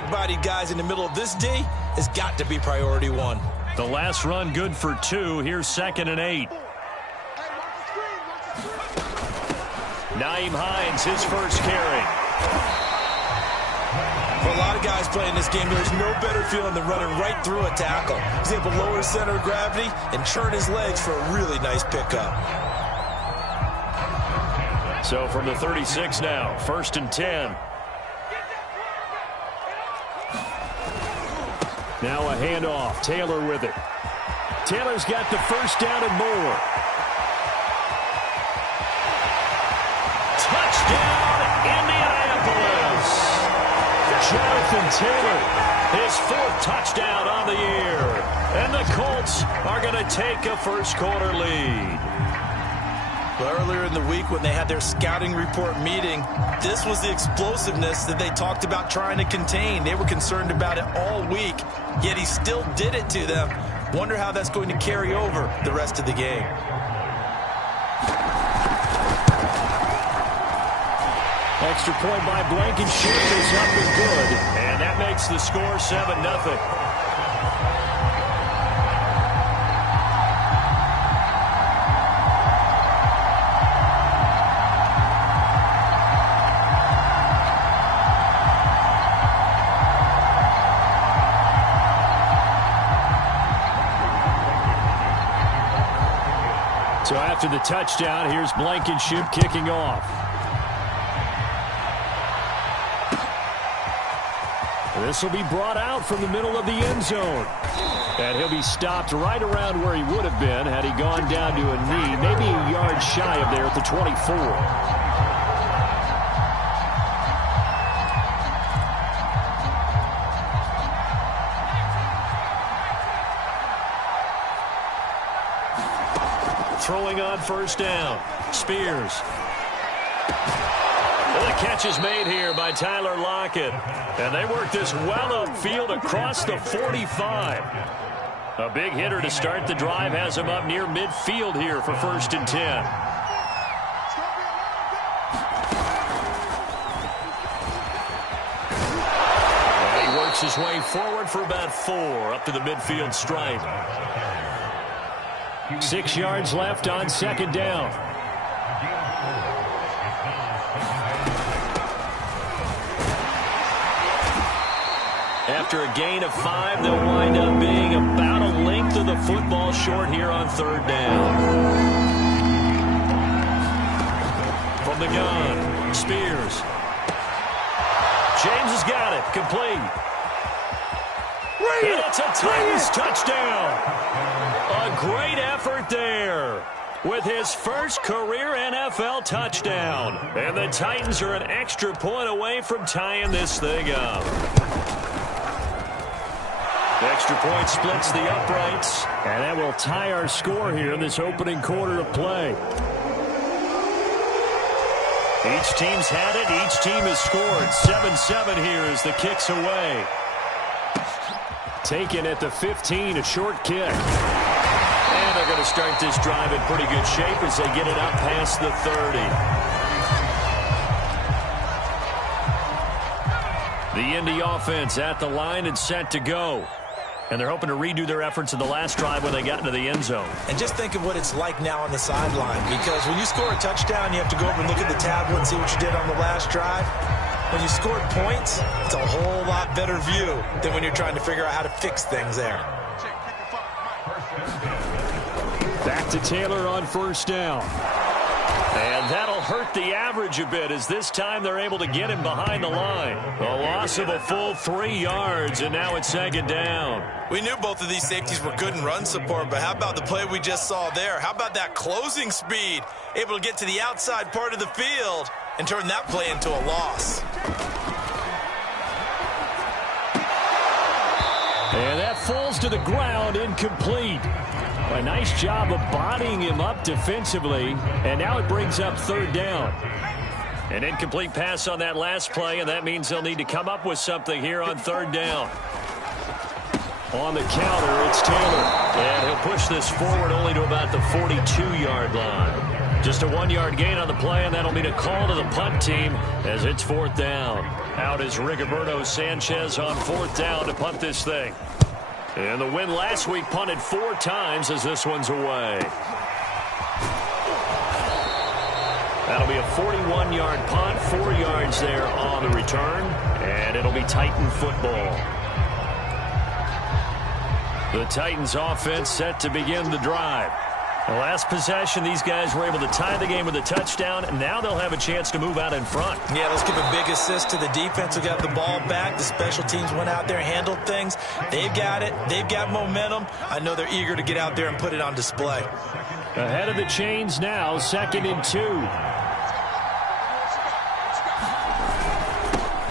big-bodied guys in the middle of this D has got to be priority one. The last run good for 2. Here's 2nd and 8. Nyheim Hines, his first carry. For a lot of guys playing this game, there's no better feeling than running right through a tackle. He's able to lower his center of gravity and churn his legs for a really nice pickup. So from the 36 now, 1st and 10. Now a handoff. Taylor with it. Taylor's got the first down and more. Touchdown, Indianapolis. Jonathan Taylor, his 4th touchdown on the year. And the Colts are going to take a first-quarter lead. Well, earlier in the week when they had their scouting report meeting, this was the explosiveness that they talked about trying to contain. They were concerned about it all week, yet he still did it to them. Wonder how that's going to carry over the rest of the game. Extra point by Blankenship is up and good. And that makes the score 7-0. So after the touchdown, here's Blankenship kicking off. This will be brought out from the middle of the end zone. And he'll be stopped right around where he would have been had he gone down to a knee, maybe a yard shy of there at the 24. Throwing on first down. Spears. Well, the catch is made here by Tyler Lockett. And they work this well upfield across the 45. A big hitter to start the drive has him up near midfield here for 1st and 10. And he works his way forward for about 4 up to the midfield stripe. 6 yards left on 2nd down. After a gain of 5, they'll wind up being about a length of the football short here on 3rd down. From the gun, Spears. James has got it, complete. And it's a Titans touchdown. A great effort there with his first career NFL touchdown. And the Titans are an extra point away from tying this thing up. The extra point splits the uprights. And that will tie our score here in this opening quarter of play. Each team's had it. Each team has scored. 7-7 here as the kick's away. Taken at the 15, a short kick. And they're going to start this drive in pretty good shape as they get it up past the 30. The Indy offense at the line and set to go. And they're hoping to redo their efforts in the last drive when they got into the end zone. And just think of what it's like now on the sideline, because when you score a touchdown, you have to go over and look at the tablet and see what you did on the last drive. When you scored points, it's a whole lot better view than when you're trying to figure out how to fix things there. Back to Taylor on first down. And that'll hurt the average a bit as this time they're able to get him behind the line. A loss of a full 3 yards, and now it's 2nd down. We knew both of these safeties were good in run support, but how about the play we just saw there? How about that closing speed? Able to get to the outside part of the field and turn that play into a loss. And that falls to the ground, incomplete. A nice job of bodying him up defensively, and now it brings up 3rd down. An incomplete pass on that last play, and that means they'll need to come up with something here on 3rd down. On the counter, it's Taylor, and he'll push this forward only to about the 42-yard line. Just a 1-yard gain on the play, and that'll mean a call to the punt team as it's 4th down. Out is Rigoberto Sanchez on 4th down to punt this thing. And the win last week punted 4 times as this one's away. That'll be a 41-yard punt, 4 yards there on the return, and it'll be Titan football. The Titans offense set to begin the drive. The last possession, these guys were able to tie the game with a touchdown, and now they'll have a chance to move out in front. Yeah, let's give a big assist to the defense who got the ball back. The special teams went out there, handled things. They've got it. They've got momentum. I know they're eager to get out there and put it on display. Ahead of the chains now, 2nd and 2.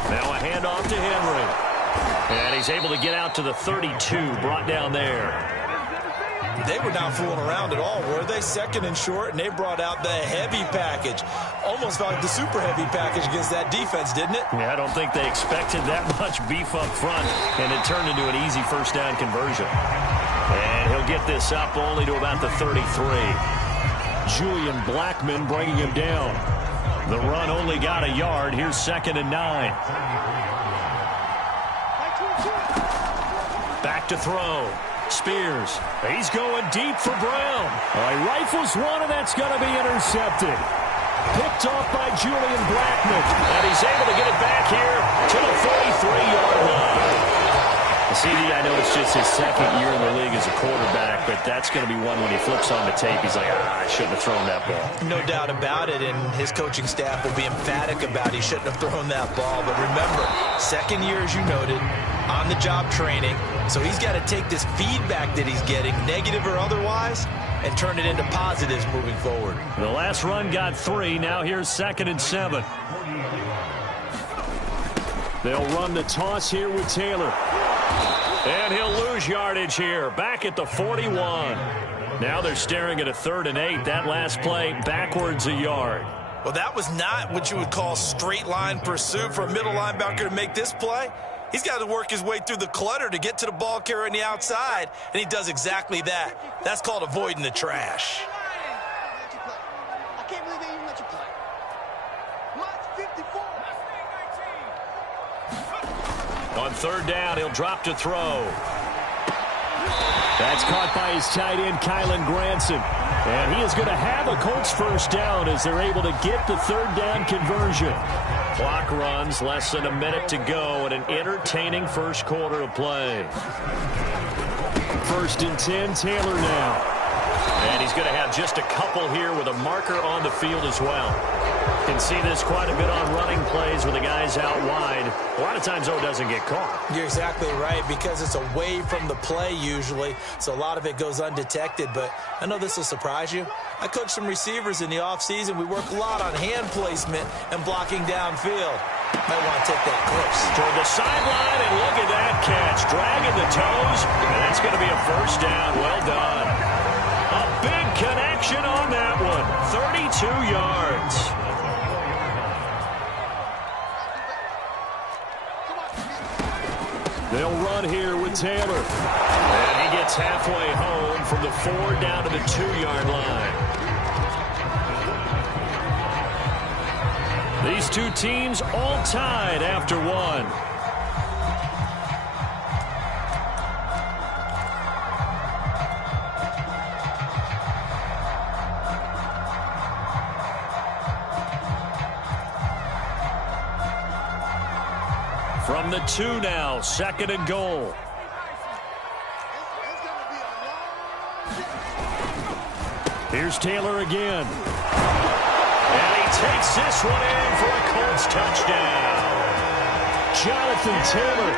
Now a handoff to Henry. And he's able to get out to the 32, brought down there. They were not fooling around at all, were they? 2nd and short, and they brought out the heavy package. Almost felt like the super heavy package against that defense, didn't it? Yeah, I don't think they expected that much beef up front, and it turned into an easy 1st down conversion. And he'll get this up only to about the 33. Julian Blackman bringing him down. The run only got a yard. Here's 2nd and 9. Back to throw. Spears. He's going deep for Brown. He rifles one, and that's going to be intercepted. Picked off by Julian Blackman. And he's able to get it back here to the 43-yard line. CD, I know it's just his 2nd year in the league as a quarterback, but that's going to be one when he flips on the tape. He's like, I shouldn't have thrown that ball. No doubt about it, and his coaching staff will be emphatic about he shouldn't have thrown that ball. But remember, 2nd year, as you noted, on-the-job training. So he's got to take this feedback that he's getting, negative or otherwise, and turn it into positives moving forward. The last run got 3. Now here's 2nd and 7. They'll run the toss here with Taylor. And he'll lose yardage here, back at the 41. Now they're staring at a 3rd and 8. That last play, backwards a yard. Well, that was not what you would call straight line pursuit for a middle linebacker to make this play. He's got to work his way through the clutter to get to the ball carrier on the outside, and he does exactly that. That's called avoiding the trash. I can't believe they even let you play. March 54. On 3rd down, he'll drop to throw. That's caught by his tight end, Kylan Granson. And he is going to have a Colts 1st down as they're able to get the 3rd down conversion. Clock runs, less than a minute to go, and an entertaining 1st quarter of play. 1st and 10, Taylor now. And he's going to have just a couple here with a marker on the field as well. Can see this quite a bit on running plays with the guys out wide. A lot of times, though, it doesn't get caught. You're exactly right, because it's away from the play usually, so a lot of it goes undetected. But I know this will surprise you. I coached some receivers in the offseason. We work a lot on hand placement and blocking downfield. Might want to take that close. Toward the sideline, and look at that catch. Dragging the toes, and that's going to be a 1st down. Well done. A big connection on that one. 32 yards. They'll run here with Taylor. And he gets halfway home from the 4 down to the 2-yard line. These two teams all tied after 1. From the 2 now, 2nd and goal. Here's Taylor again. And he takes this one in for a Colts touchdown. Jonathan Taylor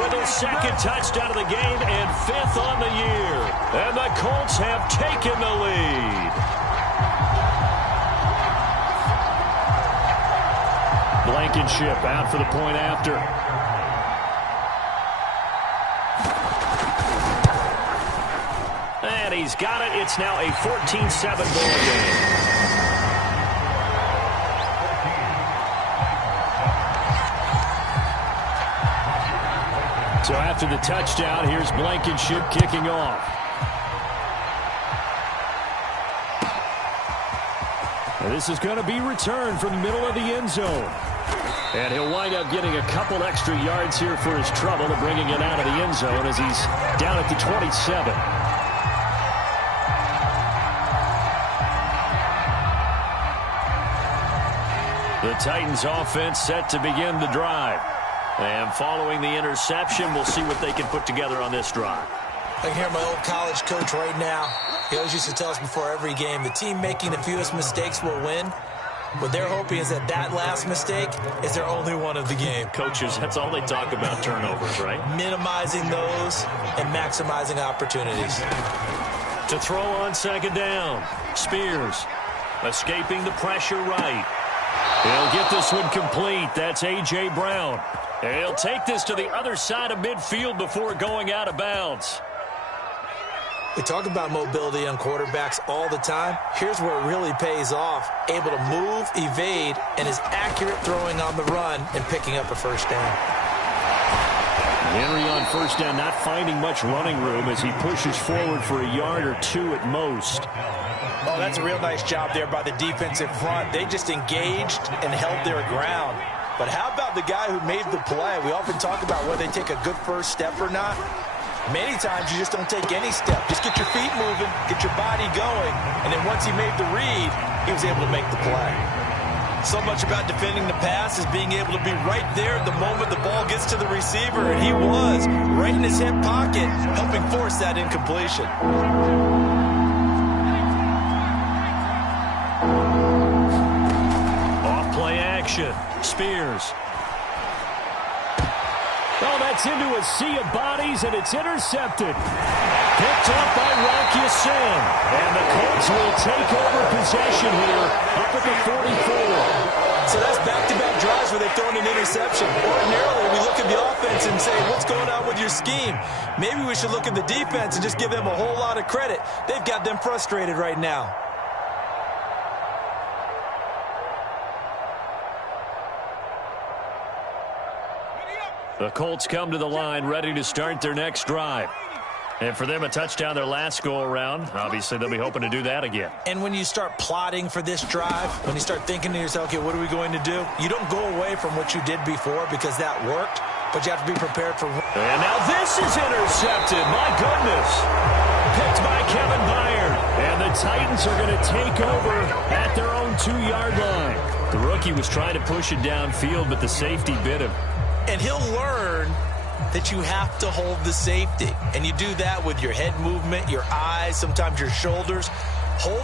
with his 2nd touchdown of the game and 5th on the year. And the Colts have taken the lead. Blankenship out for the point after. And he's got it. It's now a 14-7 ball game. So after the touchdown, here's Blankenship kicking off. And this is going to be returned from the middle of the end zone. And he'll wind up getting a couple extra yards here for his trouble and bringing it out of the end zone as he's down at the 27. The Titans offense set to begin the drive. And following the interception, we'll see what they can put together on this drive. I can hear my old college coach right now. He always used to tell us before every game, the team making the fewest mistakes will win. What they're hoping is that that last mistake is their only one of the game. Coaches, that's all they talk about, turnovers, right? Minimizing those and maximizing opportunities. To throw on second down, Spears escaping the pressure right. He'll get this one complete. That's A.J. Brown. He'll take this to the other side of midfield before going out of bounds. We talk about mobility on quarterbacks all the time. Here's where it really pays off. Able to move, evade, and is accurate throwing on the run and picking up a first down. Henry on first down, not finding much running room as he pushes forward for a yard or two at most. Oh, that's a real nice job there by the defensive front. They just engaged and held their ground. But how about the guy who made the play? We often talk about whether they take a good first step or not. Many times you just don't take any step. Just get your feet moving, get your body going, and then once he made the read, he was able to make the play. So much about defending the pass is being able to be right there at the moment the ball gets to the receiver, and he was right in his hip pocket, helping force that incompletion. Off-play action. Spears. Oh, that's into a sea of bodies, and it's intercepted. Picked off by Rocky Sin. And the Colts will take over possession here up at the 44. So that's back-to-back drives where they've thrown an interception. Ordinarily, we look at the offense and say, what's going on with your scheme? Maybe we should look at the defense and just give them a whole lot of credit. They've got them frustrated right now. The Colts come to the line ready to start their next drive. And for them, a touchdown their last go-around. Obviously, they'll be hoping to do that again. And when you start plotting for this drive, when you start thinking to yourself, okay, what are we going to do? You don't go away from what you did before because that worked, but you have to be prepared for... And now this is intercepted. My goodness. Picked by Kevin Byard. And the Titans are going to take over at their own 2-yard line. The rookie was trying to push it downfield, but the safety bit him. And he'll learn that you have to hold the safety. And you do that with your head movement, your eyes, sometimes your shoulders. Hold